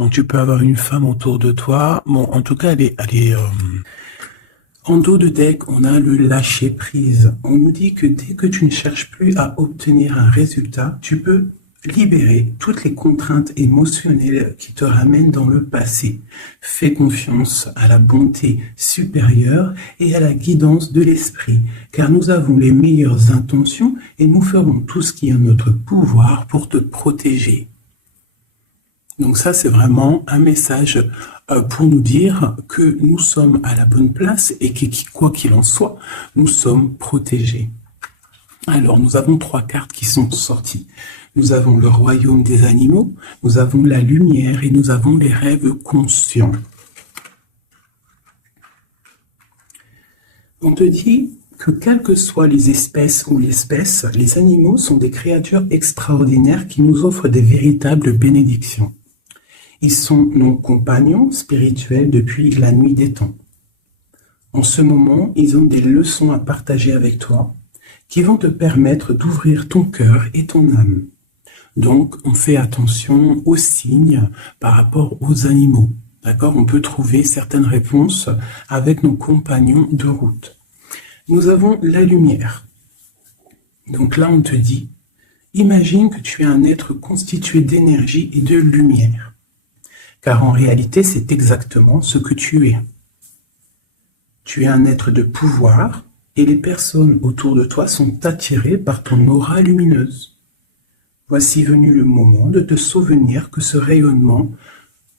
Donc tu peux avoir une femme autour de toi. Bon, en tout cas, en dos de deck, on a le lâcher prise. On nous dit que dès que tu ne cherches plus à obtenir un résultat, tu peux libérer toutes les contraintes émotionnelles qui te ramènent dans le passé. Fais confiance à la bonté supérieure et à la guidance de l'esprit, car nous avons les meilleures intentions et nous ferons tout ce qui est en notre pouvoir pour te protéger. Donc ça, c'est vraiment un message pour nous dire que nous sommes à la bonne place et que, quoi qu'il en soit, nous sommes protégés. Alors, nous avons 3 cartes qui sont sorties. Nous avons le royaume des animaux, nous avons la lumière et nous avons les rêves conscients. On te dit que quelles que soient les espèces ou l'espèce, les animaux sont des créatures extraordinaires qui nous offrent des véritables bénédictions. Ils sont nos compagnons spirituels depuis la nuit des temps. En ce moment, ils ont des leçons à partager avec toi qui vont te permettre d'ouvrir ton cœur et ton âme. Donc, on fait attention aux signes par rapport aux animaux. D'accord? On peut trouver certaines réponses avec nos compagnons de route. Nous avons la lumière. Donc là, on te dit, imagine que tu es un être constitué d'énergie et de lumière. Car en réalité, c'est exactement ce que tu es. Tu es un être de pouvoir et les personnes autour de toi sont attirées par ton aura lumineuse. Voici venu le moment de te souvenir que ce rayonnement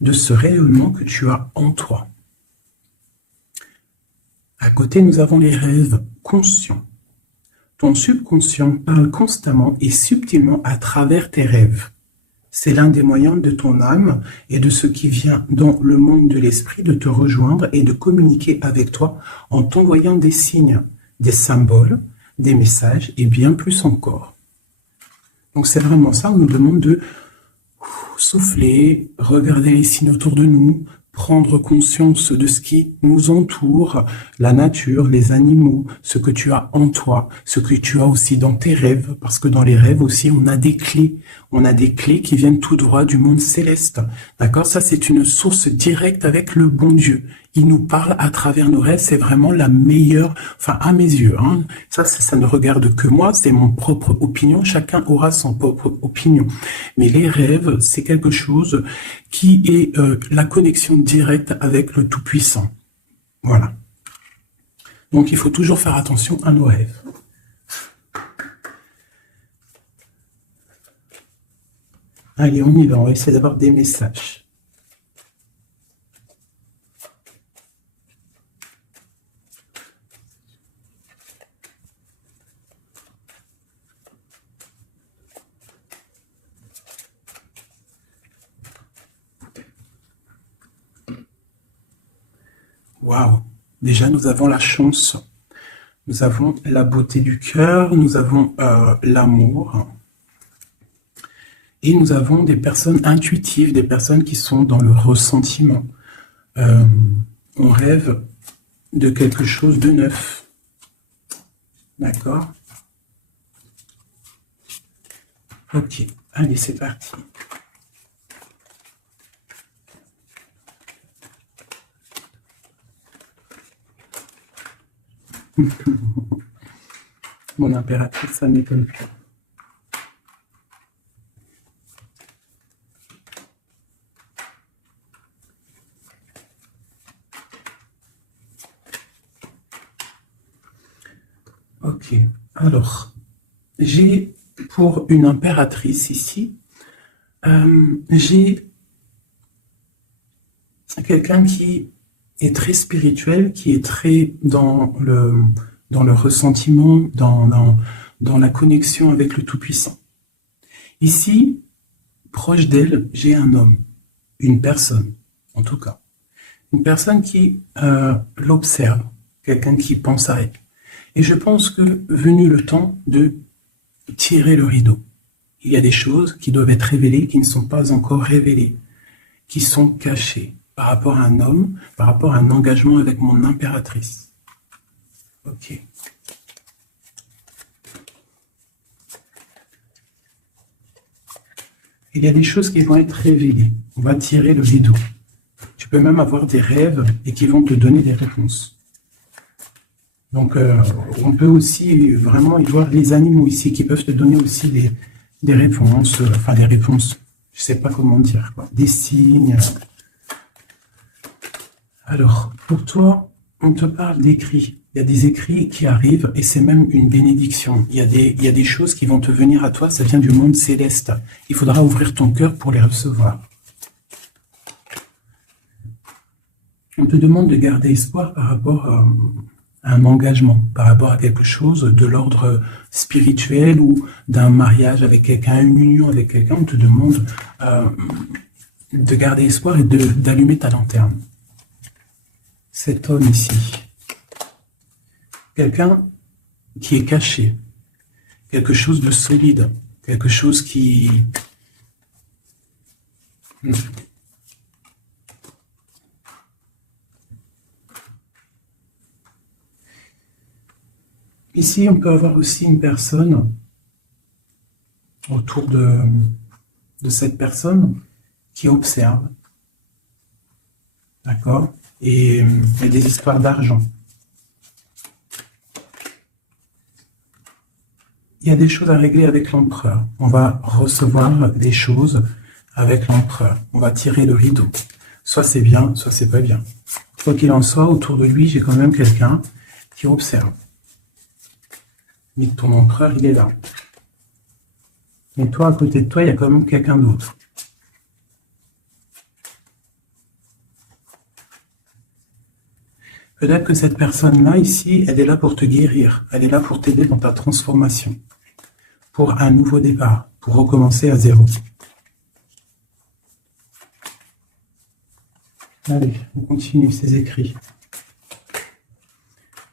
que tu as en toi. À côté, nous avons les rêves conscients. Ton subconscient parle constamment et subtilement à travers tes rêves. C'est l'un des moyens de ton âme et de ce qui vient dans le monde de l'esprit de te rejoindre et de communiquer avec toi en t'envoyant des signes, des symboles, des messages et bien plus encore. Donc c'est vraiment ça, on nous demande de souffler, regarder les signes autour de nous, prendre conscience de ce qui nous entoure, la nature, les animaux, ce que tu as en toi, ce que tu as aussi dans tes rêves, parce que dans les rêves aussi, on a des clés qui viennent tout droit du monde céleste. D'accord? Ça, c'est une source directe avec le bon Dieu. Il nous parle à travers nos rêves, c'est vraiment la meilleure, enfin à mes yeux. Hein. Ça ne regarde que moi, c'est mon propre opinion, chacun aura son propre opinion. Mais les rêves, c'est quelque chose qui est la connexion directe avec le Tout-Puissant. Voilà. Donc il faut toujours faire attention à nos rêves. Allez, on y va, on va essayer d'avoir des messages. Waouh! Déjà, nous avons la chance, nous avons la beauté du cœur, nous avons l'amour. Et nous avons des personnes intuitives, des personnes qui sont dans le ressentiment. On rêve de quelque chose de neuf. D'accord? Ok, allez, c'est parti. Mon impératrice, ça m'étonne pas. Ok, alors, j'ai pour une impératrice ici, j'ai quelqu'un qui est très spirituel, qui est très dans le ressentiment, dans la connexion avec le Tout-Puissant. Ici, proche d'elle, j'ai un homme, une personne, en tout cas. Une personne qui l'observe, quelqu'un qui pense à elle. Et je pense que venu le temps de tirer le rideau, il y a des choses qui doivent être révélées, qui ne sont pas encore révélées, qui sont cachées par rapport à un homme, par rapport à un engagement avec mon impératrice. Ok. Il y a des choses qui vont être révélées. On va tirer le rideau. Tu peux même avoir des rêves et qui vont te donner des réponses. Donc, on peut aussi vraiment y voir les animaux ici qui peuvent te donner aussi des réponses, enfin des réponses, je ne sais pas comment dire, quoi, des signes. Alors, pour toi, on te parle d'écrits. Il y a des écrits qui arrivent et c'est même une bénédiction. Il y a des choses qui vont te venir à toi, ça vient du monde céleste. Il faudra ouvrir ton cœur pour les recevoir. On te demande de garder espoir par rapport à un engagement, par rapport à quelque chose de l'ordre spirituel ou d'un mariage avec quelqu'un, une union avec quelqu'un. On te demande de garder espoir et d'allumer ta lanterne. Cet homme ici, quelqu'un qui est caché, quelque chose de solide, quelque chose qui... Ici, on peut avoir aussi une personne autour de cette personne qui observe, d'accord? Et il y a des histoires d'argent. Il y a des choses à régler avec l'empereur. On va recevoir des choses avec l'empereur. On va tirer le rideau. Soit c'est bien, soit c'est pas bien. Quoi qu'il en soit, autour de lui, j'ai quand même quelqu'un qui observe. Mais ton empereur, il est là. Et toi, à côté de toi, il y a quand même quelqu'un d'autre. Peut-être que cette personne-là, ici, elle est là pour te guérir. Elle est là pour t'aider dans ta transformation. Pour un nouveau départ. Pour recommencer à zéro. Allez, on continue ces écrits.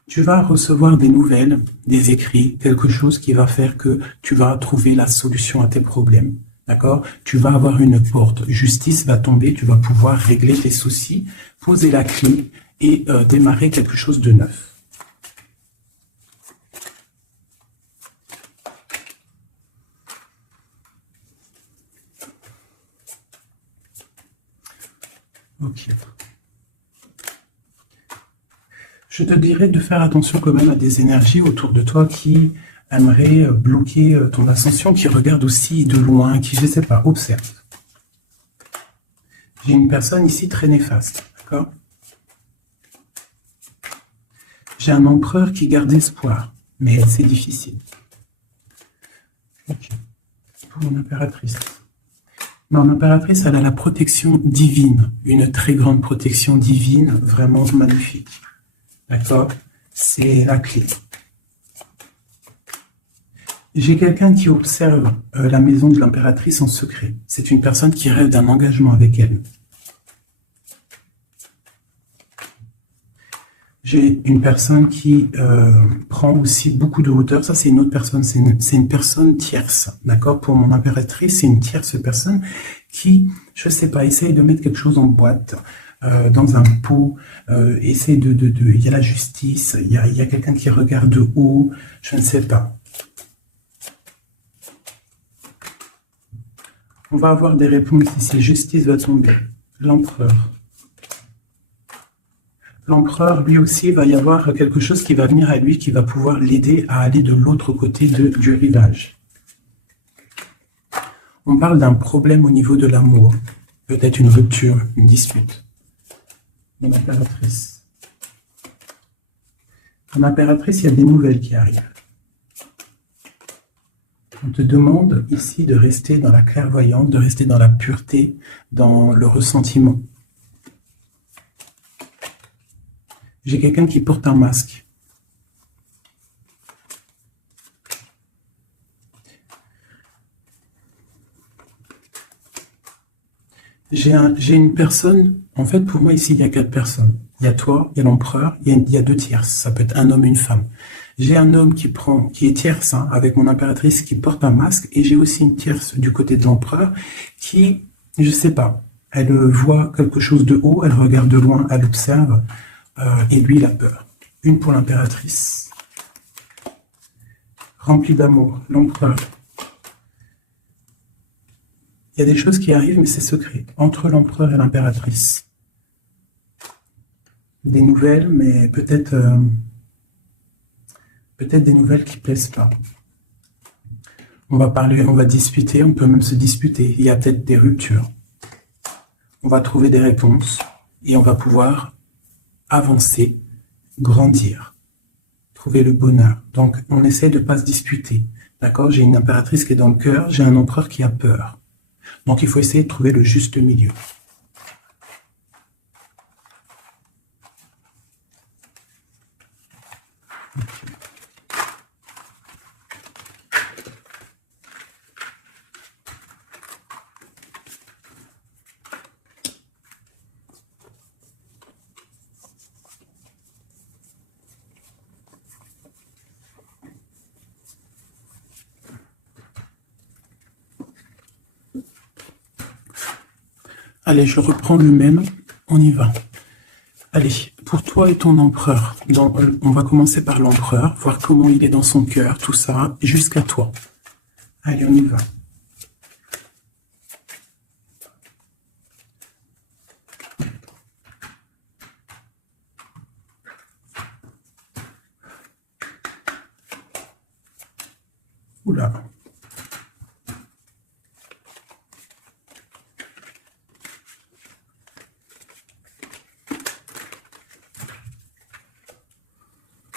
Tu vas recevoir des nouvelles, des écrits, quelque chose qui va faire que tu vas trouver la solution à tes problèmes. D'accord? Tu vas avoir une porte. Justice va tomber, tu vas pouvoir régler tes soucis, poser la clé et démarrer quelque chose de neuf. Ok. Je te dirais de faire attention quand même à des énergies autour de toi qui aimeraient bloquer ton ascension, qui regardent aussi de loin, qui, je ne sais pas, observent. J'ai une personne ici très néfaste, d'accord? J'ai un empereur qui garde espoir, mais c'est difficile. Ok. Pour mon impératrice. Mon impératrice, elle a la protection divine, une très grande protection divine, vraiment magnifique. D'accord? C'est la clé. J'ai quelqu'un qui observe la maison de l'impératrice en secret. C'est une personne qui rêve d'un engagement avec elle. J'ai une personne qui prend aussi beaucoup de hauteur. Ça, c'est une autre personne. C'est une personne tierce. D'accord? Pour mon impératrice, c'est une tierce personne qui, je ne sais pas, essaye de mettre quelque chose en boîte. Dans un pot, essaie il y a la justice, il y a quelqu'un qui regarde de haut, je ne sais pas. On va avoir des réponses ici, justice va tomber. L'empereur. L'empereur, lui aussi, va y avoir quelque chose qui va venir à lui, qui va pouvoir l'aider à aller de l'autre côté du rivage. On parle d'un problème au niveau de l'amour, peut-être une rupture, une dispute. Mon impératrice. Mon impératrice, il y a des nouvelles qui arrivent. On te demande ici de rester dans la clairvoyance, de rester dans la pureté, dans le ressentiment. J'ai quelqu'un qui porte un masque. J'ai une personne, en fait pour moi ici il y a 4 personnes. Il y a toi, il y a l'empereur, il y a 2 tierces, ça peut être un homme et une femme. J'ai un homme qui est tierce, hein, avec mon impératrice qui porte un masque, et j'ai aussi une tierce du côté de l'empereur qui, je sais pas, elle voit quelque chose de haut, elle regarde de loin, elle observe, et lui il a peur. Une pour l'impératrice, remplie d'amour, l'empereur. Il y a des choses qui arrivent, mais c'est secret. Entre l'empereur et l'impératrice. Des nouvelles, mais peut-être des nouvelles qui plaisent pas. On va parler, on va discuter, on peut même se disputer. Il y a peut-être des ruptures. On va trouver des réponses et on va pouvoir avancer, grandir, trouver le bonheur. Donc, on essaie de ne pas se disputer. D'accord? J'ai une impératrice qui est dans le cœur, j'ai un empereur qui a peur. Donc, il faut essayer de trouver le juste milieu. Allez, je reprends le même, on y va. Allez, pour toi et ton empereur, on va commencer par l'empereur, voir comment il est dans son cœur, tout ça, jusqu'à toi. Allez, on y va. Oula.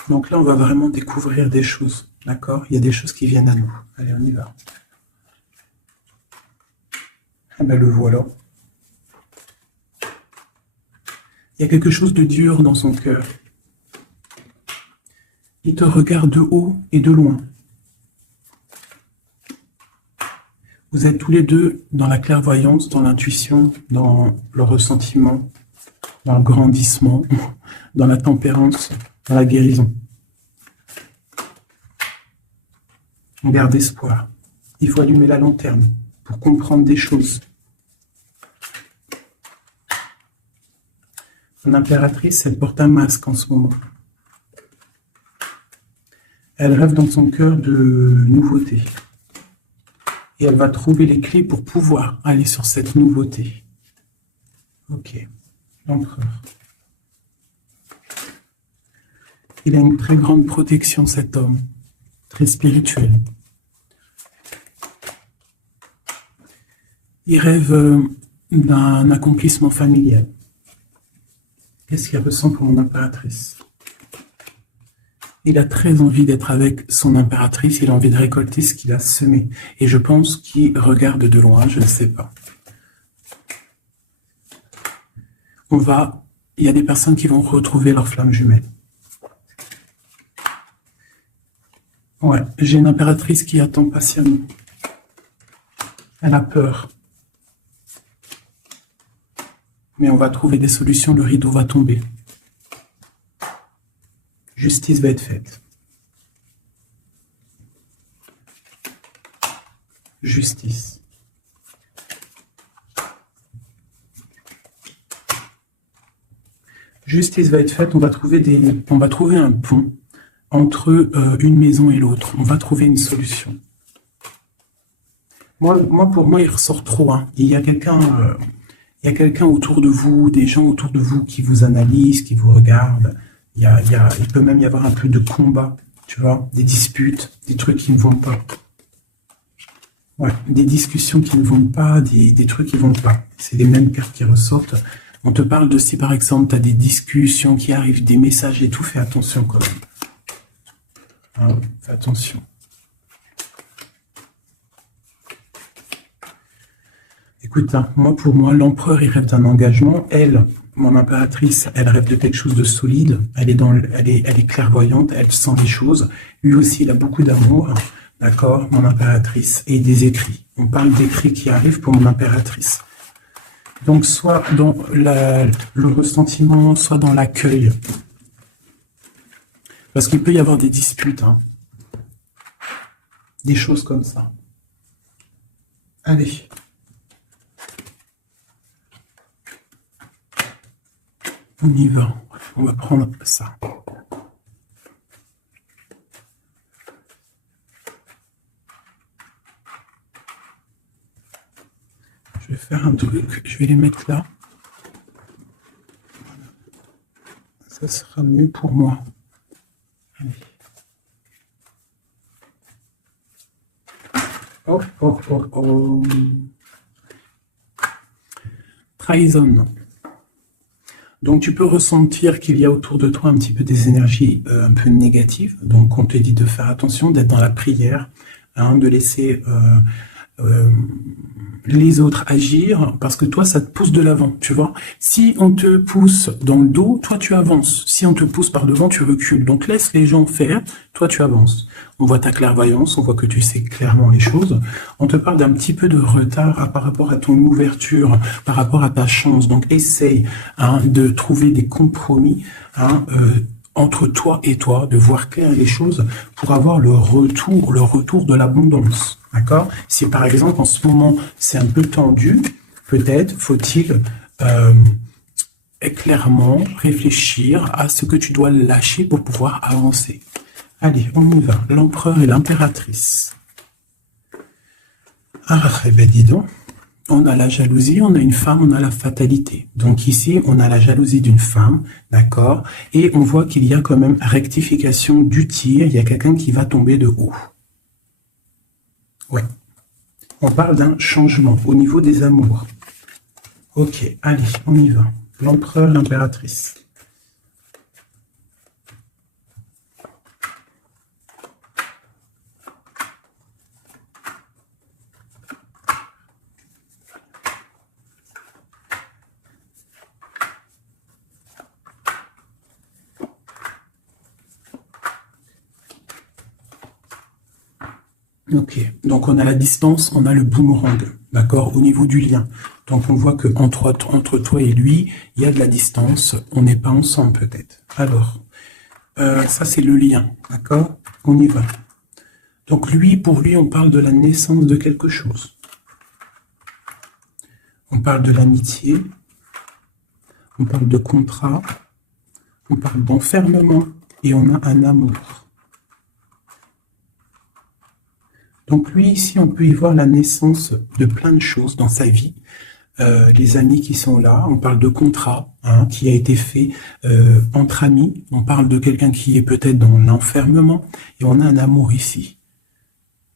Donc là, on va vraiment découvrir des choses, d'accord? Il y a des choses qui viennent à nous. Allez, on y va. Ah ben, le voilà. Il y a quelque chose de dur dans son cœur. Il te regarde de haut et de loin. Vous êtes tous les deux dans la clairvoyance, dans l'intuition, dans le ressentiment, dans le grandissement, dans la tempérance, dans la guérison. On garde espoir. Il faut allumer la lanterne pour comprendre des choses. L'impératrice, elle porte un masque en ce moment. Elle rêve dans son cœur de nouveauté. Et elle va trouver les clés pour pouvoir aller sur cette nouveauté. Ok, l'empereur. Il a une très grande protection, cet homme, très spirituel. Il rêve d'un accomplissement familial. Qu'est-ce qu'il ressent pour mon impératrice? Il a très envie d'être avec son impératrice, il a envie de récolter ce qu'il a semé. Et je pense qu'il regarde de loin, je ne sais pas. Il y a des personnes qui vont retrouver leur flamme jumelle. Ouais, j'ai une impératrice qui attend patiemment. Elle a peur. Mais on va trouver des solutions, le rideau va tomber. Justice va être faite. Justice. Justice va être faite, on va trouver un pont entre une maison et l'autre. On va trouver une solution. Pour moi, il ressort trop. Hein. Il y a quelqu'un autour de vous, des gens autour de vous qui vous analysent, qui vous regardent. Il peut même y avoir un peu de combat, tu vois, des disputes, des trucs qui ne vont pas. Ouais, des discussions qui ne vont pas, des trucs qui ne vont pas. C'est les mêmes cartes qui ressortent. On te parle de si, par exemple, tu as des discussions qui arrivent, des messages et tout, fais attention quand même. Hein, fais attention. Écoute, hein, pour moi, l'empereur, il rêve d'un engagement. Elle, mon impératrice, elle rêve de quelque chose de solide. Elle est clairvoyante, elle sent les choses. Lui aussi, il a beaucoup d'amour. D'accord, mon impératrice. Et des écrits. On parle d'écrits qui arrivent pour mon impératrice. Donc, soit dans le ressentiment, soit dans l'accueil. Parce qu'il peut y avoir des disputes. Hein. Des choses comme ça. Allez. On y va. On va prendre ça. faire un truc. Je vais les mettre là. Ça sera mieux pour moi. Allez. Oh, oh, oh, oh. Trahison. Donc tu peux ressentir qu'il y a autour de toi un petit peu des énergies un peu négatives. Donc on te dit de faire attention, d'être dans la prière, hein, de laisser les autres agir, parce que toi ça te pousse de l'avant, tu vois. Si on te pousse dans le dos, toi tu avances. Si on te pousse par devant, tu recules. Donc laisse les gens faire, toi tu avances. On voit ta clairvoyance, on voit que tu sais clairement les choses. On te parle d'un petit peu de retard par rapport à ton ouverture, par rapport à ta chance. Donc essaye, hein, de trouver des compromis, hein, entre toi et toi, de voir clair les choses pour avoir le retour de l'abondance. D'accord? Si par exemple en ce moment c'est un peu tendu, peut-être faut-il clairement réfléchir à ce que tu dois lâcher pour pouvoir avancer. Allez, on y va. L'empereur et l'impératrice. Ah, eh ben dis donc. On a la jalousie, on a une femme, on a la fatalité. Donc ici, on a la jalousie d'une femme, d'accord? Et on voit qu'il y a quand même rectification du tir. Il y a quelqu'un qui va tomber de haut. Ouais. On parle d'un changement au niveau des amours. Ok, allez, on y va. L'empereur, l'impératrice. Ok, donc on a la distance, on a le boomerang, d'accord, au niveau du lien. Donc on voit que entre toi et lui, il y a de la distance, on n'est pas ensemble peut-être. Alors, ça c'est le lien, d'accord, on y va. Donc lui, pour lui, on parle de la naissance de quelque chose. On parle de l'amitié, on parle de contrat, on parle d'enfermement et on a un amour. Donc lui, ici, on peut y voir la naissance de plein de choses dans sa vie. Les amis qui sont là, on parle de contrat, hein, qui a été fait entre amis. On parle de quelqu'un qui est peut-être dans l'enfermement. Et on a un amour ici.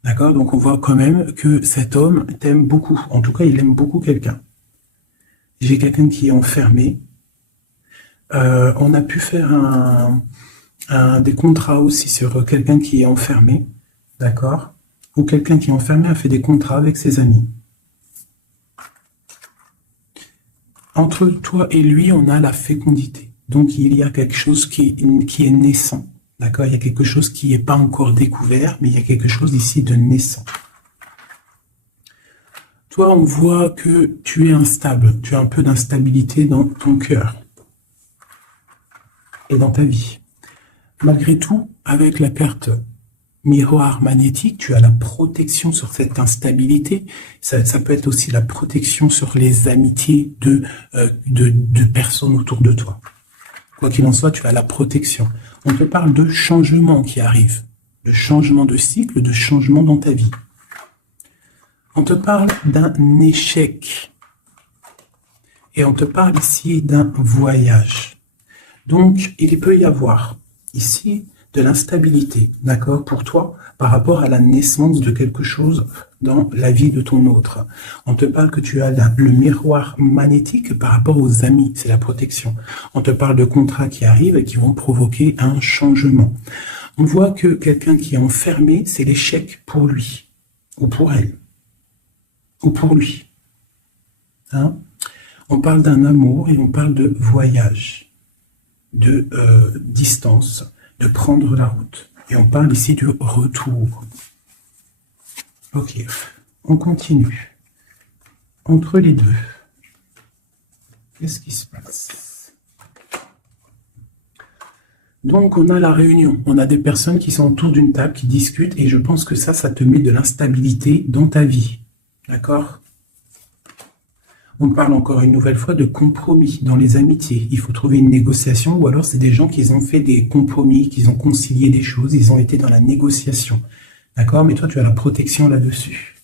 D'accord? Donc on voit quand même que cet homme t'aime beaucoup. En tout cas, il aime beaucoup quelqu'un. J'ai quelqu'un qui est enfermé. On a pu faire des contrats aussi sur quelqu'un qui est enfermé. D'accord? Ou quelqu'un qui est enfermé a fait des contrats avec ses amis. Entre toi et lui, on a la fécondité. Donc, il y a quelque chose qui est naissant. D'accord? Il y a quelque chose qui n'est pas encore découvert, mais il y a quelque chose ici de naissant. Toi, on voit que tu es instable. Tu as un peu d'instabilité dans ton cœur et dans ta vie. Malgré tout, avec la carte miroir magnétique, tu as la protection sur cette instabilité. Ça peut être aussi la protection sur les amitiés de personnes autour de toi. Quoi qu'il en soit, tu as la protection. On te parle de changement qui arrive, de changement de cycle, de changement dans ta vie. On te parle d'un échec. Et on te parle ici d'un voyage. Donc, il peut y avoir ici de l'instabilité, d'accord, pour toi, par rapport à la naissance de quelque chose dans la vie de ton autre. On te parle que tu as le miroir magnétique par rapport aux amis, c'est la protection. On te parle de contrats qui arrivent et qui vont provoquer un changement. On voit que quelqu'un qui est enfermé, c'est l'échec pour lui, ou pour elle, ou pour lui. Hein? On parle d'un amour et on parle de voyage, de distance, de prendre la route. Et on parle ici du retour. Ok, on continue. Entre les deux, qu'est-ce qui se passe? Donc on a la réunion, on a des personnes qui sont autour d'une table, qui discutent, et je pense que ça te met de l'instabilité dans ta vie. D'accord? On parle encore une nouvelle fois de compromis dans les amitiés. Il faut trouver une négociation, ou alors c'est des gens qui ont fait des compromis, qui ont concilié des choses, ils ont été dans la négociation. D'accord? Mais toi, tu as la protection là-dessus.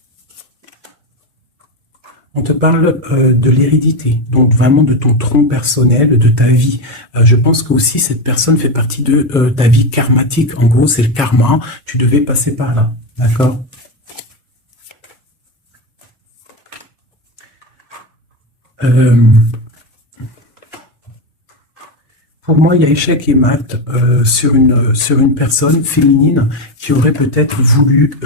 On te parle de l'hérédité, donc vraiment de ton tronc personnel, de ta vie. Je pense que aussi cette personne fait partie de ta vie karmatique. En gros, c'est le karma. Tu devais passer par là, d'accord? Pour moi, il y a échec et mat sur une personne féminine qui aurait peut-être voulu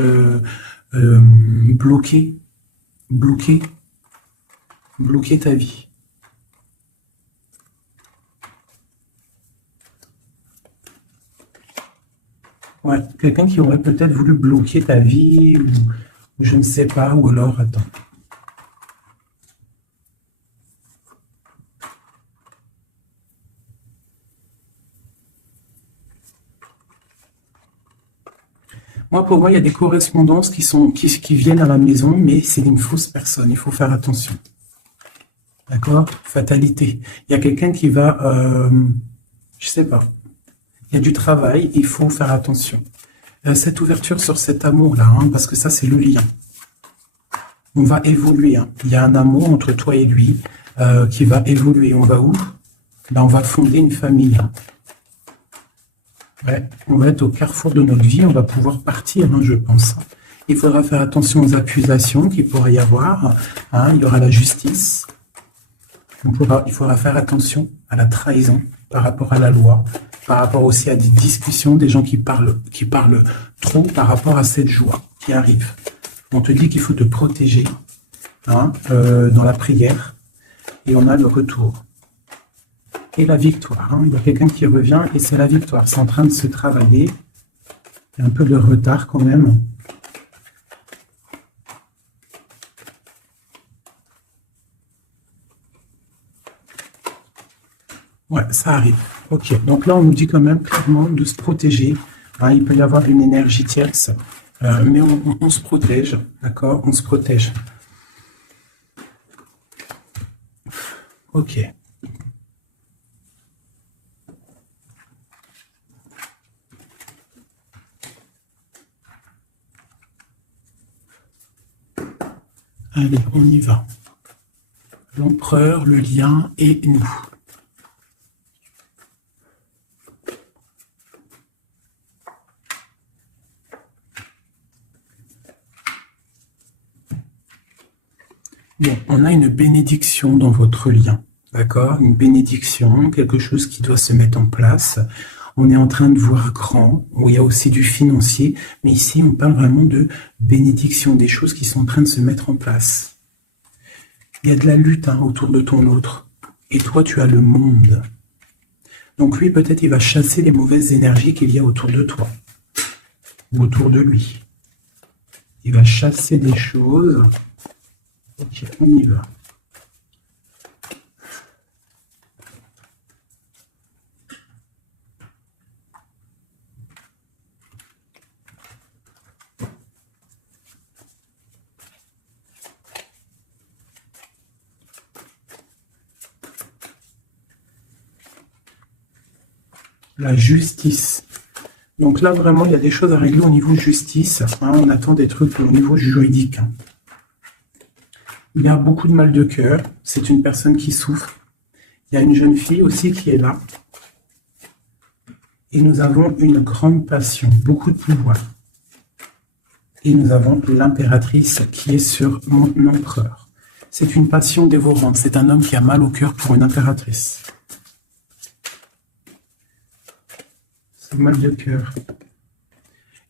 bloquer ta vie. Ouais, quelqu'un qui aurait peut-être voulu bloquer ta vie, ou je ne sais pas, ou alors, attends. Pour moi, il y a des correspondances qui viennent à la maison, mais c'est une fausse personne. Il faut faire attention. D'accord? Fatalité. Il y a quelqu'un qui va, je sais pas. Il y a du travail, il faut faire attention. Cette ouverture sur cet amour-là, hein, parce que ça, c'est le lien. On va évoluer. Hein. Il y a un amour entre toi et lui qui va évoluer. On va où? Ben, on va fonder une famille. Hein. Ouais, on va être au carrefour de notre vie, on va pouvoir partir, hein, je pense. Il faudra faire attention aux accusations qu'il pourrait y avoir. Hein, il y aura la justice. Il faudra faire attention à la trahison par rapport à la loi, par rapport aussi à des discussions, des gens qui parlent trop par rapport à cette joie qui arrive. On te dit qu'il faut te protéger hein, dans la prière et on a le retour. Et la victoire. Hein. Il y a quelqu'un qui revient et c'est la victoire. C'est en train de se travailler. Il y a un peu de retard quand même. Ouais, ça arrive. Ok, donc là on nous dit quand même clairement de se protéger. Hein, il peut y avoir une énergie tierce, mais on se protège, d'accord? On se protège. Ok. Allez, on y va. L'empereur, le lien et nous. Bon, on a une bénédiction dans votre lien, d'accord? Une bénédiction, quelque chose qui doit se mettre en place. On est en train de voir grand, où il y a aussi du financier, mais ici on parle vraiment de bénédiction, des choses qui sont en train de se mettre en place. Il y a de la lutte hein, autour de ton autre, et toi tu as le monde. Donc lui peut-être il va chasser les mauvaises énergies qu'il y a autour de toi, ou autour de lui. Il va chasser des choses. Ok, on y va. La justice. Donc là, vraiment, il y a des choses à régler au niveau justice. Hein, on attend des trucs au niveau juridique. Hein. Il y a beaucoup de mal de cœur. C'est une personne qui souffre. Il y a une jeune fille aussi qui est là. Et nous avons une grande passion, beaucoup de pouvoir. Et nous avons l'impératrice qui est sur mon empereur. C'est une passion dévorante. C'est un homme qui a mal au cœur pour une impératrice. C'est mal de cœur.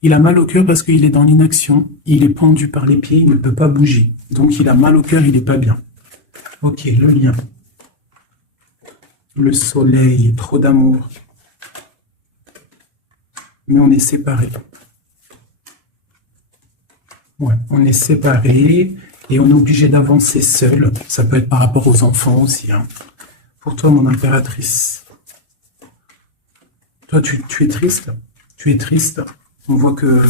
Il a mal au cœur parce qu'il est dans l'inaction. Il est pendu par les pieds, il ne peut pas bouger. Donc il a mal au cœur, il n'est pas bien. Ok, le lien. Le soleil, trop d'amour. Mais on est séparés. Ouais, on est séparés et on est obligé d'avancer seul. Ça peut être par rapport aux enfants aussi. Hein. Pour toi, mon impératrice. Toi, tu es triste. Tu es triste. On voit que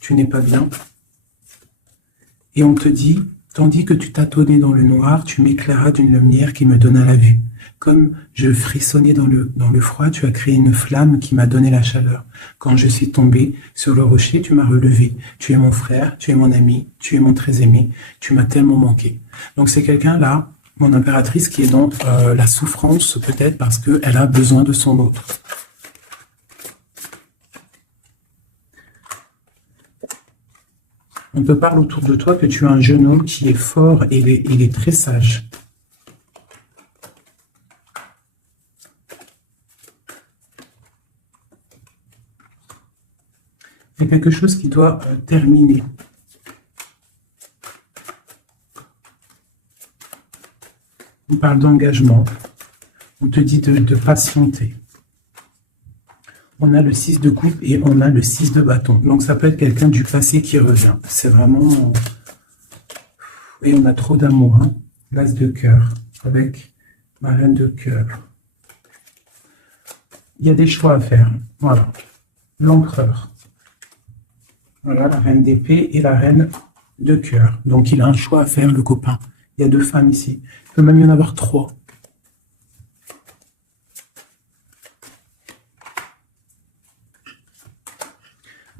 tu n'es pas bien. Et on te dit, Tandis que tu tâtonnais dans le noir, tu m'éclairas d'une lumière qui me donna la vue. Comme je frissonnais dans le froid, tu as créé une flamme qui m'a donné la chaleur. Quand je suis tombé sur le rocher, tu m'as relevé. Tu es mon frère, tu es mon ami, tu es mon très aimé, tu m'as tellement manqué. Donc c'est quelqu'un là, mon impératrice, qui est dans la souffrance peut-être parce qu'elle a besoin de son autre. On te parle autour de toi que tu as un jeune homme qui est fort et il est très sage. Il y a quelque chose qui doit terminer. On parle d'engagement. On te dit de patienter. On a le 6 de coupe et on a le 6 de bâton. Donc ça peut être quelqu'un du passé qui revient. C'est vraiment... Et on a trop d'amour. Hein. L'as de cœur avec ma reine de cœur. Il y a des choix à faire. Voilà. L'empereur. Voilà, la reine d'épée et la reine de cœur. Donc il a un choix à faire, le copain. Il y a 2 femmes ici. Il peut même y en avoir 3.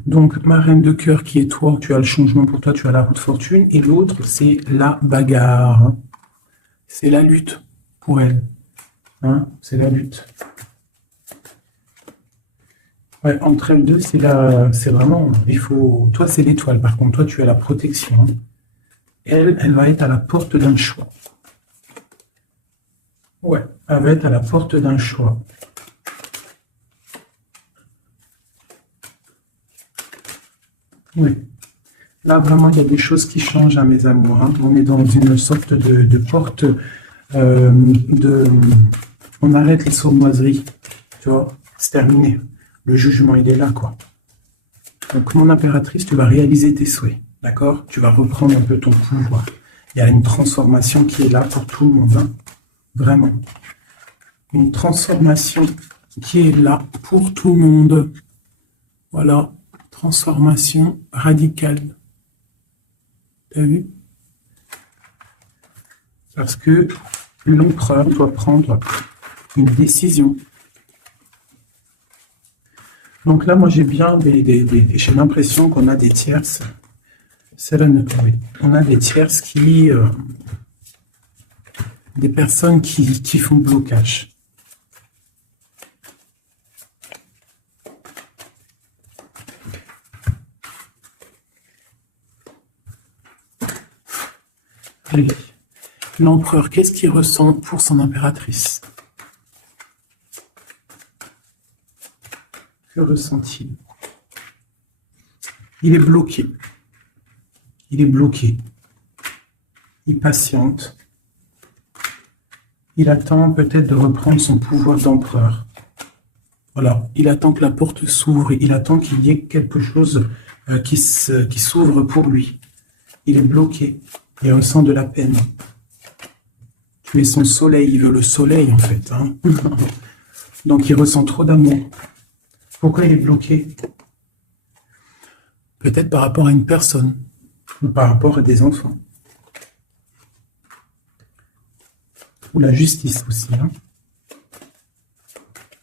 Donc, ma reine de cœur qui est toi, tu as le changement pour toi, tu as la roue de fortune. Et l'autre, c'est la bagarre. C'est la lutte pour elle. Hein, c'est la lutte. Ouais, entre elles deux, c'est vraiment... Il faut... Toi, c'est l'étoile. Par contre, toi, tu as la protection. Elle va être à la porte d'un choix. Ouais, elle va être à la porte d'un choix. Oui. Là, vraiment, il y a des choses qui changent, hein, mes amours. Hein. On est dans une sorte de porte On arrête les sournoiseries. Tu vois, c'est terminé. Le jugement, il est là, quoi. Donc, mon impératrice, tu vas réaliser tes souhaits. D'accord? Tu vas reprendre un peu ton pouvoir. Il y a une transformation qui est là pour tout le monde. Hein. Vraiment. Une transformation qui est là pour tout le monde. Voilà. Transformation radicale. T'as vu? Parce que l'empereur doit prendre une décision. Donc là, moi, j'ai bien j'ai l'impression qu'on a des tierces. C'est la note, oui. On a des tierces qui... des personnes qui font blocage. L'empereur, qu'est-ce qu'il ressent pour son impératrice? Que ressent-il? Il est bloqué. Il est bloqué. Il patiente. Il attend peut-être de reprendre son pouvoir d'empereur. Voilà. Il attend que la porte s'ouvre. Il attend qu'il y ait quelque chose qui s'ouvre pour lui. Il est bloqué. Il ressent de la peine. Tu es son soleil. Il veut le soleil, en fait. Hein. Donc, il ressent trop d'amour. Pourquoi il est bloqué? Peut-être par rapport à une personne. Ou par rapport à des enfants. Ou la justice aussi. Hein.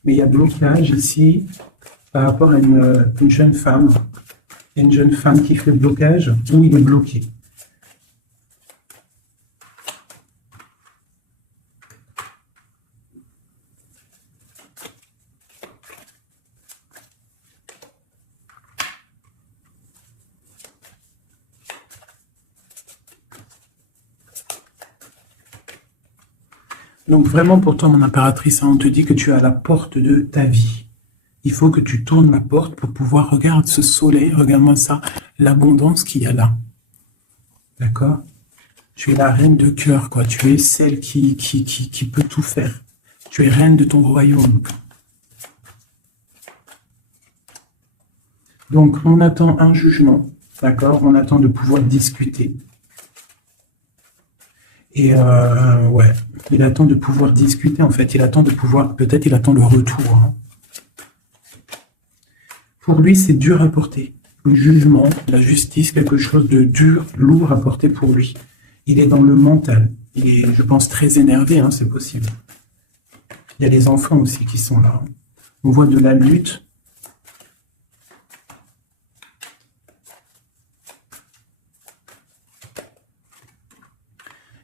Mais il y a blocage ici par rapport à une jeune femme. Il y a une jeune femme qui fait blocage ou il est bloqué. Donc vraiment pour toi, mon impératrice, hein, on te dit que tu es à la porte de ta vie. Il faut que tu tournes la porte pour pouvoir regarder ce soleil, regarde-moi ça, l'abondance qu'il y a là. D'accord? Tu es la reine de cœur, quoi. Tu es celle qui peut tout faire. Tu es reine de ton royaume. Donc on attend un jugement, d'accord? On attend de pouvoir discuter. Et ouais, il attend de pouvoir discuter, en fait. Il attend de pouvoir, peut-être il attend le retour. Hein. Pour lui, c'est dur à porter. Le jugement, la justice, quelque chose de dur, lourd à porter pour lui. Il est dans le mental. Il est, je pense, très énervé, hein, c'est possible. Il y a les enfants aussi qui sont là. On voit de la lutte.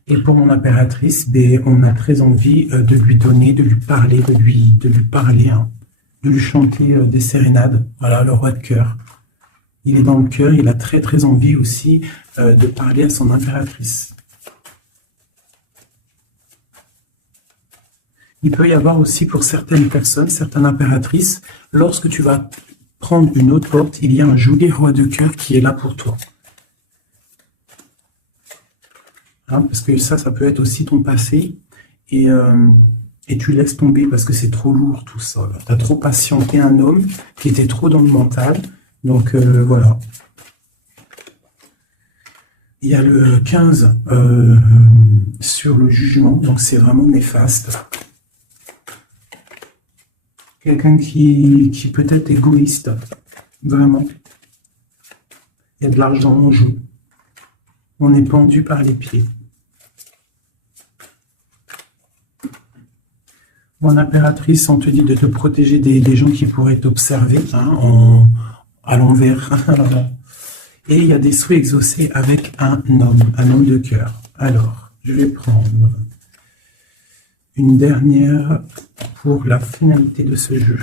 Et pour mon impératrice, ben, on a très envie de lui donner, de lui parler, de lui parler, hein, de lui chanter des sérénades. Voilà, le roi de cœur. Il est dans le cœur, il a très très envie aussi de parler à son impératrice. Il peut y avoir aussi pour certaines personnes, certaines impératrices, lorsque tu vas prendre une autre porte, il y a un joli roi de cœur qui est là pour toi. Hein, parce que ça peut être aussi ton passé, et tu laisses tomber parce que c'est trop lourd tout ça. Tu as trop patienté un homme qui était trop dans le mental, donc voilà. Il y a le 15 sur le jugement, donc c'est vraiment néfaste. Quelqu'un qui peut être égoïste, vraiment. Il y a de l'argent en jeu. On est pendu par les pieds. Mon impératrice, on te dit de te protéger des gens qui pourraient t'observer hein, à l'envers. Et il y a des souhaits exaucés avec un homme de cœur. Alors, je vais prendre une dernière pour la finalité de ce jeu.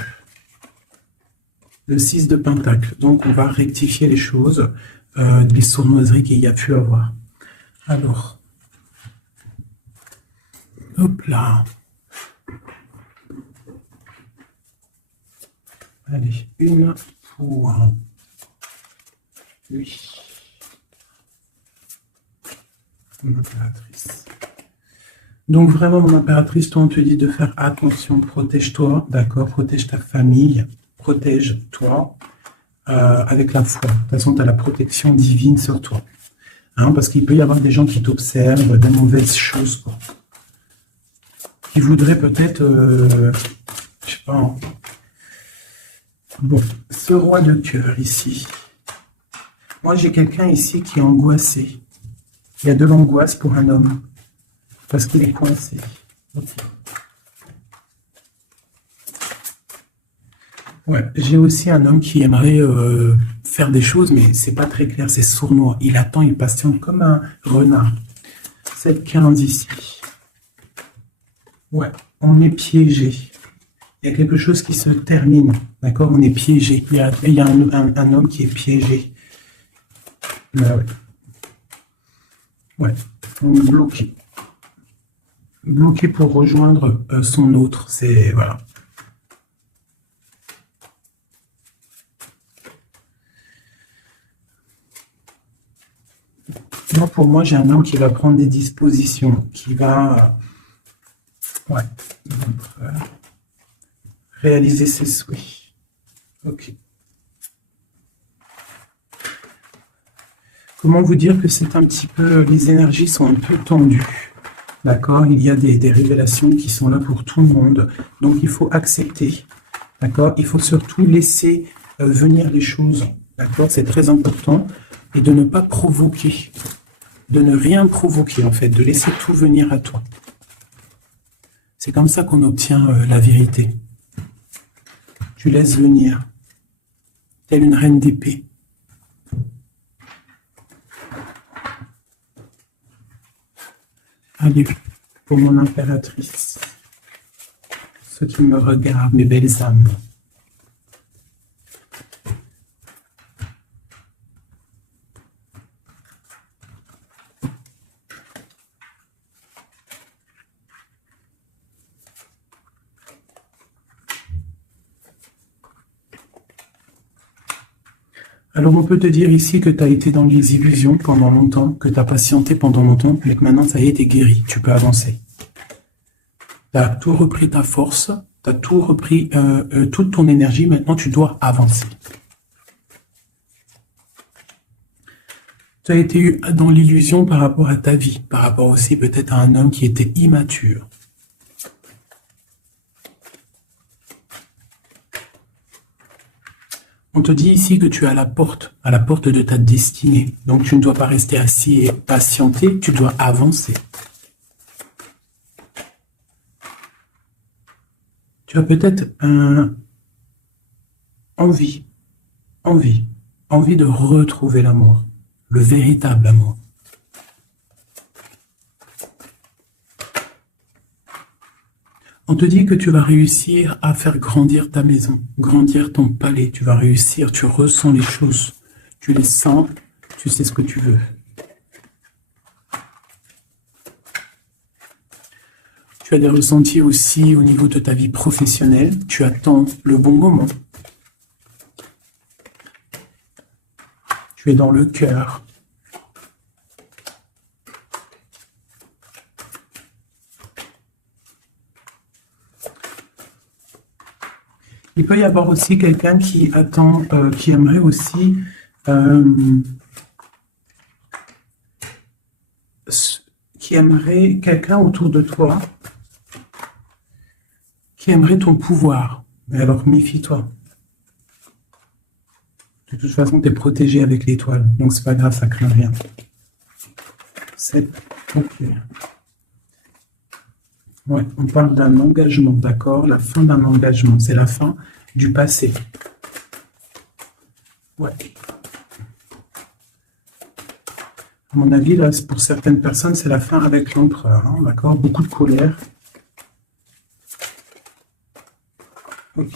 Le 6 de Pentacle. Donc, on va rectifier les choses, des sournoiseries qu'il y a pu avoir. Alors, hop là. Allez, une pour lui. Mon impératrice. Donc vraiment, mon impératrice, toi, on te dit de faire attention, protège-toi, d'accord, protège ta famille, protège-toi avec la foi. De toute façon, tu as la protection divine sur toi. Hein, parce qu'il peut y avoir des gens qui t'observent, de mauvaises choses, quoi. Qui voudraient peut-être, je sais pas. Hein. Bon, ce roi de cœur ici. Moi, j'ai quelqu'un ici qui est angoissé. Il y a de l'angoisse pour un homme. Parce qu'il est coincé. Okay. Ouais, j'ai aussi un homme qui aimerait faire des choses, mais c'est pas très clair, c'est sournois. Il attend, il patiente comme un renard. 7-15 ici. Ouais, on est piégé. Il y a quelque chose qui se termine, d'accord? On est piégé. Il y a un homme qui est piégé. Là, ouais. Ouais, on est bloqué. Bloqué pour rejoindre son autre. C'est, voilà. Donc pour moi, j'ai un homme qui va prendre des dispositions, qui va ouais, réaliser ses souhaits. Ok. Comment vous dire que c'est un petit peu, les énergies sont un peu tendues. D'accord? Il y a des révélations qui sont là pour tout le monde. Donc il faut accepter. D'accord? Il faut surtout laisser venir les choses. D'accord? C'est très important. Et de ne pas provoquer. De ne rien provoquer, en fait. De laisser tout venir à toi. C'est comme ça qu'on obtient la vérité. Tu laisses venir. Telle une reine d'épée. Allez, pour mon impératrice. Ceux qui me regardent, mes belles âmes. Alors on peut te dire ici que tu as été dans les illusions pendant longtemps, que tu as patienté pendant longtemps, mais que maintenant ça y est, t'es guéri, tu peux avancer. Tu as tout repris ta force, tu as tout repris toute ton énergie, maintenant tu dois avancer. Tu as été dans l'illusion par rapport à ta vie, par rapport aussi peut-être à un homme qui était immature. On te dit ici que tu es à la porte de ta destinée. Donc tu ne dois pas rester assis et patienter, tu dois avancer. Tu as peut-être envie de retrouver l'amour, le véritable amour. On te dit que tu vas réussir à faire grandir ta maison, grandir ton palais. Tu vas réussir, tu ressens les choses, tu les sens, tu sais ce que tu veux. Tu as des ressentis aussi au niveau de ta vie professionnelle. Tu attends le bon moment. Tu es dans le cœur. Il peut y avoir aussi quelqu'un qui attend, qui aimerait aussi quelqu'un autour de toi qui aimerait ton pouvoir. Mais alors méfie-toi. De toute façon, tu es protégé avec l'étoile, donc c'est pas grave, ça craint rien. C'est ok. Ouais, on parle d'un engagement, d'accord? La fin d'un engagement, c'est la fin du passé. Ouais. À mon avis, là, pour certaines personnes, c'est la fin avec l'empereur, hein, d'accord? Beaucoup de colère. Ok.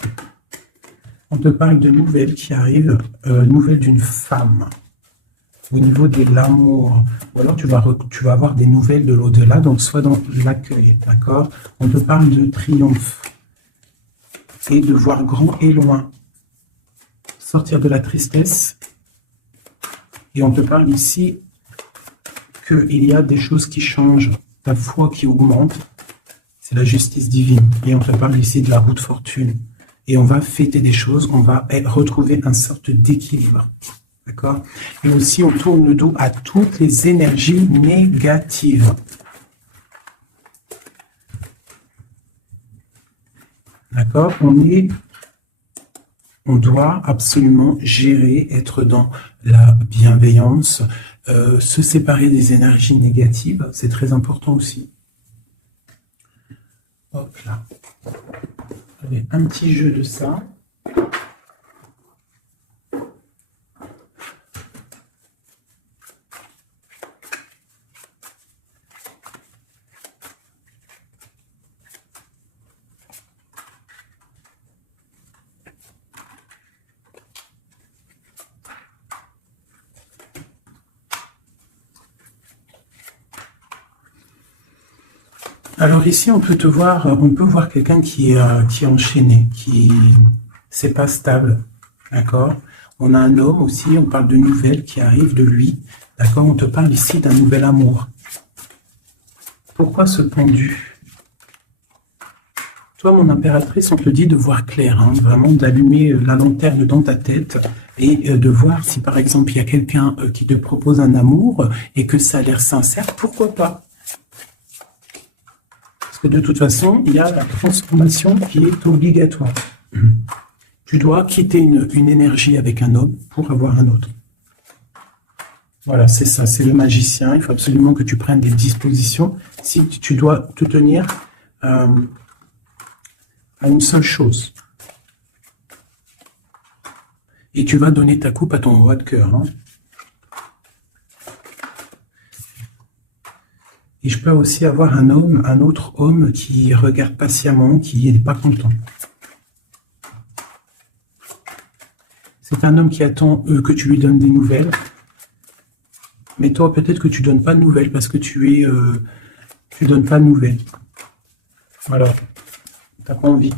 On te parle de nouvelles qui arrivent, nouvelles d'une femme, au niveau de l'amour. Ou alors tu vas avoir des nouvelles de l'au-delà, donc soit dans l'accueil, d'accord? On te parle de triomphe et de voir grand et loin, sortir de la tristesse. Et on te parle ici qu'il y a des choses qui changent, ta foi qui augmente, c'est la justice divine. Et on te parle ici de la roue de fortune. Et on va fêter des choses, on va retrouver une sorte d'équilibre. D'accord? Et aussi, on tourne le dos à toutes les énergies négatives. D'accord? On doit absolument gérer, être dans la bienveillance, se séparer des énergies négatives, c'est très important aussi. Hop là. Allez, un petit jeu de ça. Alors ici, on peut voir quelqu'un qui est enchaîné, c'est pas stable, d'accord? On a un homme aussi, on parle de nouvelles qui arrivent de lui, d'accord? On te parle ici d'un nouvel amour. Pourquoi ce pendu? Toi, mon impératrice, on te dit de voir clair, hein, vraiment d'allumer la lanterne dans ta tête et de voir si, par exemple, il y a quelqu'un qui te propose un amour et que ça a l'air sincère, pourquoi pas? Parce que de toute façon, il y a la transformation qui est obligatoire. Tu dois quitter une énergie avec un homme pour avoir un autre. Voilà, c'est ça, c'est le magicien. Il faut absolument que tu prennes des dispositions. Si tu dois te tenir à une seule chose. Et tu vas donner ta coupe à ton roi de cœur. Hein. Et je peux aussi avoir un autre homme qui regarde patiemment, qui n'est pas content. C'est un homme qui attend que tu lui donnes des nouvelles. Mais toi, peut-être que tu ne donnes pas de nouvelles parce que tu donnes pas de nouvelles. Voilà. Tu n'as pas envie.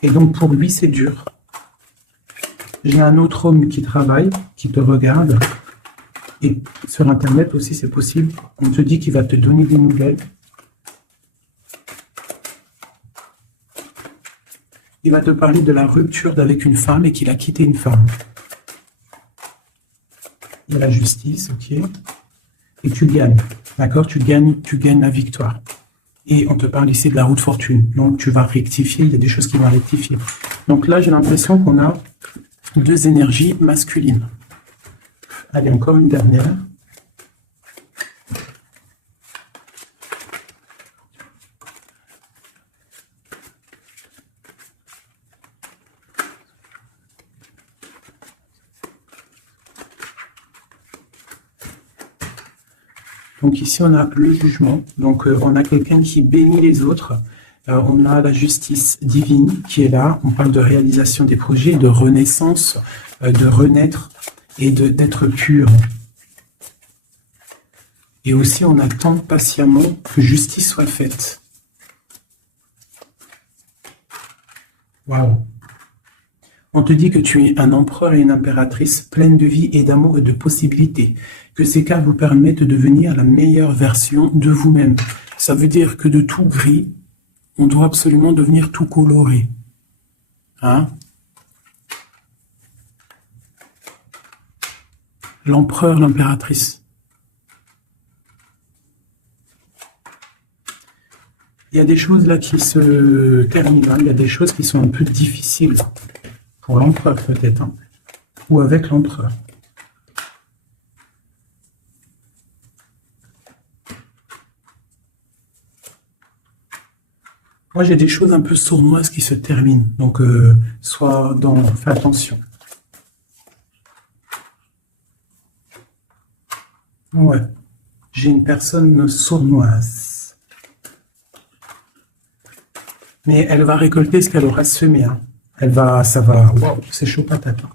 Et donc, pour lui, c'est dur. J'ai un autre homme qui travaille, qui te regarde. Et sur Internet aussi, c'est possible. On te dit qu'il va te donner des nouvelles. Il va te parler de la rupture avec une femme et qu'il a quitté une femme. Il y a la justice, ok. Et tu gagnes, d'accord? Tu gagnes la victoire. Et on te parle ici de la roue de fortune. Donc tu vas rectifier, il y a des choses qui vont rectifier. Donc là, j'ai l'impression qu'on a deux énergies masculines. Allez, encore une dernière. Donc ici, on a le jugement. Donc on a quelqu'un qui bénit les autres. On a la justice divine qui est là. On parle de réalisation des projets, de renaissance, de renaître et d'être pur. Et aussi, on attend patiemment que justice soit faite. Waouh! On te dit que tu es un empereur et une impératrice pleine de vie et d'amour et de possibilités. Que ces cartes vous permettent de devenir la meilleure version de vous-même. Ça veut dire que de tout gris, on doit absolument devenir tout coloré. Hein? L'empereur, l'impératrice. Il y a des choses là qui se terminent. Hein. Il y a des choses qui sont un peu difficiles. Pour l'empereur peut-être. Hein. Ou avec l'empereur. Moi, j'ai des choses un peu sournoises qui se terminent. Donc, fais attention. Ouais. J'ai une personne sournoise. Mais elle va récolter ce qu'elle aura semé. Hein. Ça va. Waouh, c'est chaud patate. Hein.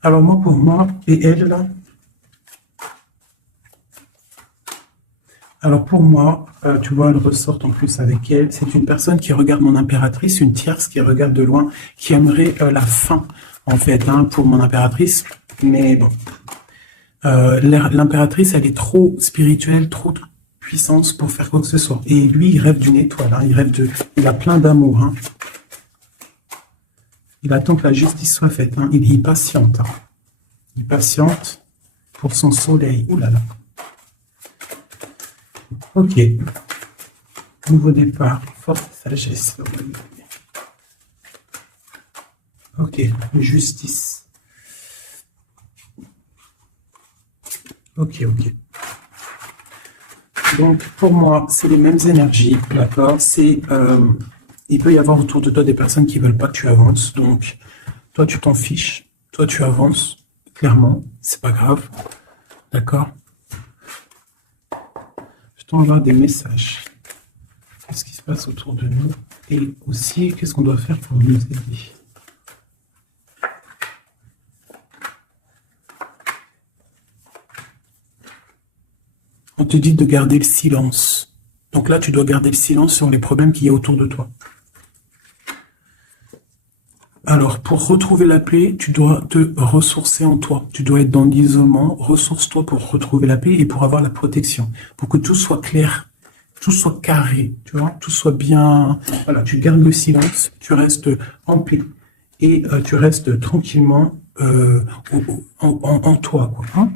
Alors moi, pour moi, et elle, là. Alors pour moi, tu vois, elle ressort en plus avec elle. C'est une personne qui regarde mon impératrice, une tierce qui regarde de loin, qui aimerait la fin, en fait, hein, pour mon impératrice. Mais bon, l'impératrice, elle est trop spirituelle, trop de puissance pour faire quoi que ce soit. Et lui, il rêve d'une étoile, hein, il a plein d'amour. Hein. Il attend que la justice soit faite. Hein. Il patiente. Hein. Il patiente pour son soleil. Ouh là là. Ok. Nouveau départ. Force et sagesse. Ok. Justice. Ok. Donc, pour moi, c'est les mêmes énergies. D'accord. Il peut y avoir autour de toi des personnes qui ne veulent pas que tu avances. Donc, toi, tu t'en fiches. Toi, tu avances. Clairement, c'est pas grave. D'accord? Je t'envoie des messages. Qu'est-ce qui se passe autour de nous? Et aussi, qu'est-ce qu'on doit faire pour nous aider? On te dit de garder le silence. Donc là, tu dois garder le silence sur les problèmes qu'il y a autour de toi. Alors, pour retrouver la paix, tu dois te ressourcer en toi. Tu dois être dans l'isolement. Ressource-toi pour retrouver la paix et pour avoir la protection. Pour que tout soit clair, tout soit carré, tu vois, tout soit bien. Voilà, tu gardes le silence, tu restes en paix et tu restes tranquillement en toi, quoi. Hein.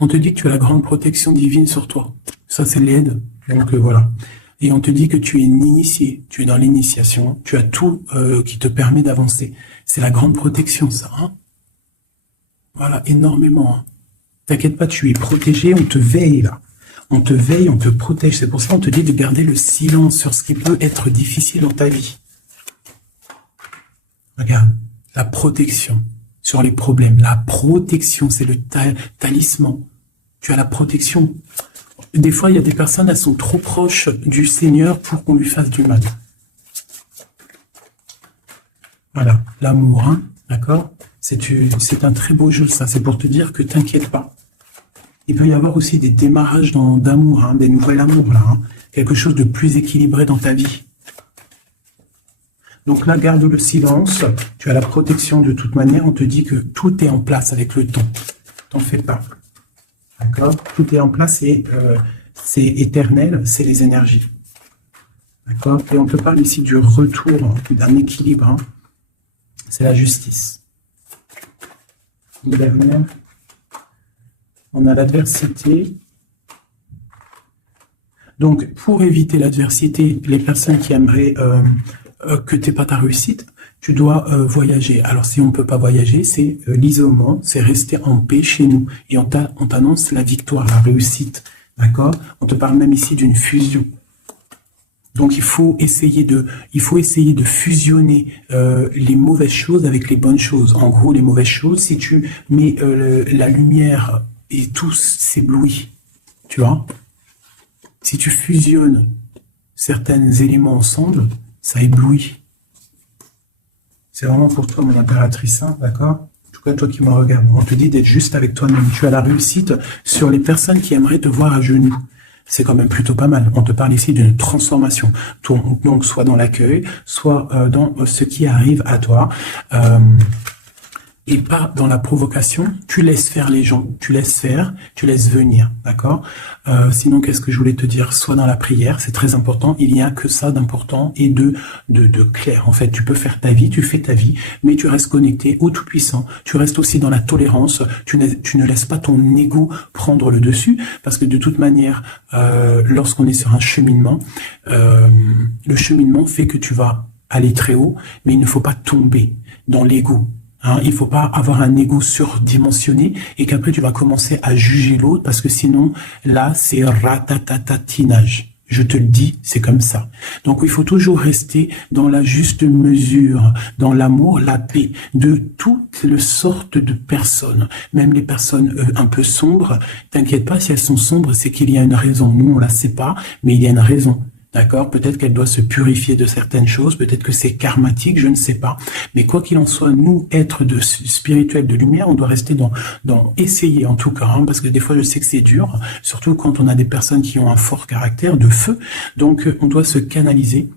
On te dit que tu as la grande protection divine sur toi. Ça, c'est l'aide. Donc voilà. Et on te dit que tu es initié, tu es dans l'initiation, tu as tout qui te permet d'avancer. C'est la grande protection, ça. Hein. Voilà, énormément. Hein. T'inquiète pas, tu es protégé, on te veille là. On te veille, on te protège. C'est pour ça qu'on te dit de garder le silence sur ce qui peut être difficile dans ta vie. Regarde, la protection sur les problèmes. La protection, c'est le talisman. Tu as la protection. Des fois, il y a des personnes, elles sont trop proches du Seigneur pour qu'on lui fasse du mal. Voilà, l'amour, hein, d'accord? C'est un très beau jeu, ça. C'est pour te dire que t'inquiète pas. Il peut y avoir aussi des démarrages d'amour, hein, des nouveaux amours, là. Hein, quelque chose de plus équilibré dans ta vie. Donc là, garde le silence. Tu as la protection de toute manière. On te dit que tout est en place avec le temps. T'en fais pas. D'accord? Tout est en place et c'est éternel, c'est les énergies. D'accord? Et on te parle ici du retour, d'un équilibre. Hein. C'est la justice. Une dernière. On a l'adversité. Donc, pour éviter l'adversité, les personnes qui aimeraient que tu n'aies pas ta réussite, tu dois voyager. Alors, si on ne peut pas voyager, c'est l'isolement, c'est rester en paix chez nous. Et on t'annonce la victoire, la réussite. D'accord? On te parle même ici d'une fusion. Donc, il faut essayer de fusionner les mauvaises choses avec les bonnes choses. En gros, les mauvaises choses, si tu mets la lumière et tout s'éblouit, tu vois? Si tu fusionnes certains éléments ensemble, ça éblouit. C'est vraiment pour toi, mon impératrice, hein, d'accord? En tout cas, toi qui me regardes, on te dit d'être juste avec toi-même. Tu as la réussite sur les personnes qui aimeraient te voir à genoux. C'est quand même plutôt pas mal. On te parle ici d'une transformation. Donc, soit dans l'accueil, soit dans ce qui arrive à toi. Et pas dans la provocation, tu laisses faire les gens, tu laisses faire, tu laisses venir, d'accord? Sinon, qu'est-ce que je voulais te dire? Soit dans la prière, c'est très important, il n'y a que ça d'important et de clair. En fait, tu peux faire ta vie, tu fais ta vie, mais tu restes connecté au Tout-Puissant, tu restes aussi dans la tolérance, tu ne laisses pas ton ego prendre le dessus, parce que de toute manière, lorsqu'on est sur un cheminement, le cheminement fait que tu vas aller très haut, mais il ne faut pas tomber dans l'ego. Hein, il faut pas avoir un ego surdimensionné et qu'après tu vas commencer à juger l'autre parce que sinon, là, c'est ratatatatinage. Je te le dis, c'est comme ça. Donc, il faut toujours rester dans la juste mesure, dans l'amour, la paix de toutes les sortes de personnes. Même les personnes un peu sombres, t'inquiète pas, si elles sont sombres, c'est qu'il y a une raison. Nous, on la sait pas, mais il y a une raison. D'accord? Peut-être qu'elle doit se purifier de certaines choses, peut-être que c'est karmatique, je ne sais pas. Mais quoi qu'il en soit, nous, êtres de spirituels de lumière, on doit rester dans essayer en tout cas, hein, parce que des fois je sais que c'est dur, surtout quand on a des personnes qui ont un fort caractère de feu. Donc on doit se canaliser,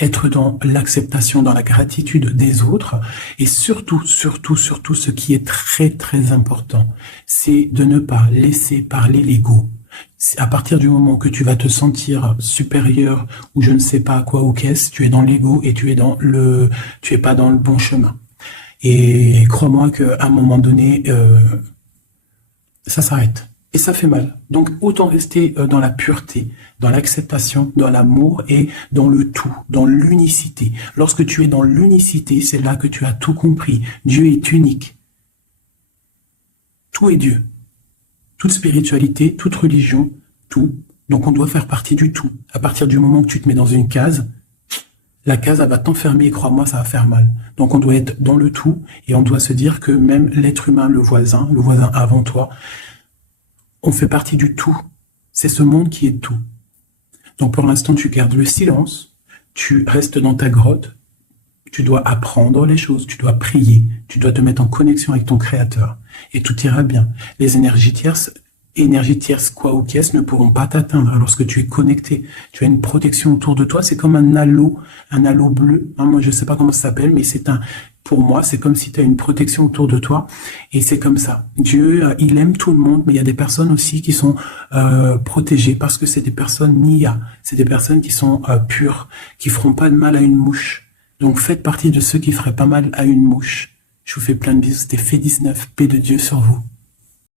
être dans l'acceptation, dans la gratitude des autres, et surtout, ce qui est très très important, c'est de ne pas laisser parler l'ego. À partir du moment que tu vas te sentir supérieur ou je ne sais pas quoi ou qu'est-ce, tu es dans l'ego et tu es pas dans le bon chemin. Et crois-moi qu'à un moment donné, ça s'arrête. Et ça fait mal. Donc autant rester dans la pureté, dans l'acceptation, dans l'amour et dans le tout, dans l'unicité. Lorsque tu es dans l'unicité, c'est là que tu as tout compris. Dieu est unique. Tout est Dieu. Toute spiritualité, toute religion, tout. Donc on doit faire partie du tout. À partir du moment que tu te mets dans une case, la case elle va t'enfermer et crois-moi, ça va faire mal. Donc on doit être dans le tout et on doit se dire que même l'être humain, le voisin avant toi, on fait partie du tout. C'est ce monde qui est tout. Donc pour l'instant, tu gardes le silence, tu restes dans ta grotte, tu dois apprendre les choses, tu dois prier, tu dois te mettre en connexion avec ton Créateur. Et tout ira bien. Les énergies tierces, quoi ou qu'est-ce, ne pourront pas t'atteindre lorsque tu es connecté. Tu as une protection autour de toi, c'est comme un halo bleu. Hein, moi, je sais pas comment ça s'appelle, mais pour moi, c'est comme si tu as une protection autour de toi. Et c'est comme ça. Dieu, il aime tout le monde, mais il y a des personnes aussi qui sont protégées parce que c'est des personnes Nia. C'est des personnes qui sont pures, qui feront pas de mal à une mouche. Donc, faites partie de ceux qui feraient pas mal à une mouche. Je vous fais plein de bisous. C'était Fait 19. Paix de Dieu sur vous.